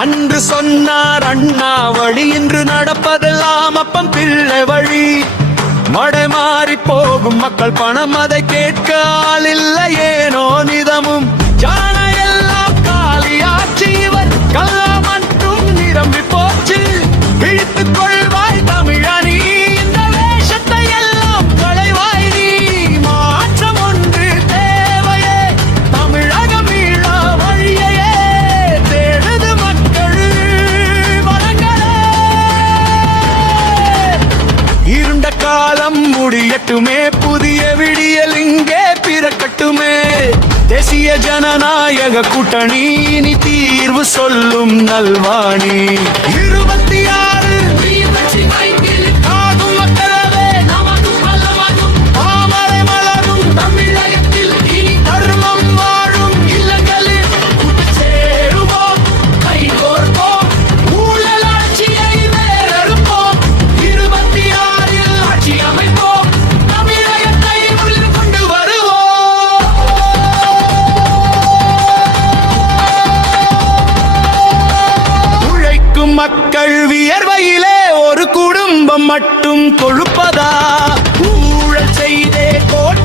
அன்று சொன்னார் அண்ணா வழி, இன்று நடப்பதெல்லாம் அப்பம் பிள்ளை வழி. மடை மாறி போகும் மக்கள் பணம், அதை கேட்க ஆள் இல்லை ஏனோ நிதமும். ஜான எல்லாம் காலியாச்சு, இவர் கல்லா மட்டும் நிரம்பி போச்சு. பிடித்துக் கொள்வாய் தமிழனி, இந்த வேஷத்தை எல்லாம் களைவாய் நீ. மாற்றம் ஒன்று தேவையே, தமிழகம் மீள வழியையே தேடுது மக்கள் வளங்களே. இருண்ட காலம் முடியட்டுமே, புதிய விடியல் இங்கே பிறக்கட்டுமே. தேசிய ஜனநாயக கூட்டணி இனி தீர்வு சொல்லும் நல்வாணி. 26 ஆகும் மக்களவே, தாமரை மலரும் தமிழகத்தில் இனி தர்மம் வாழும் இல்லங்களில் சேருவோம், கைகோர்ப்போம், ஊழல் ஆட்சியை வேறறுப்போம். 26 ஆட்சி அமைப்போம், தமிழகத்தை உள்ள கொண்டு வருவோம். உழைக்கும் மக்கள் வியர்வையிலே ஒரு குடும்பம் மட்டும் கொழுப்பதா? ஊழல் செய்தே கோட்டை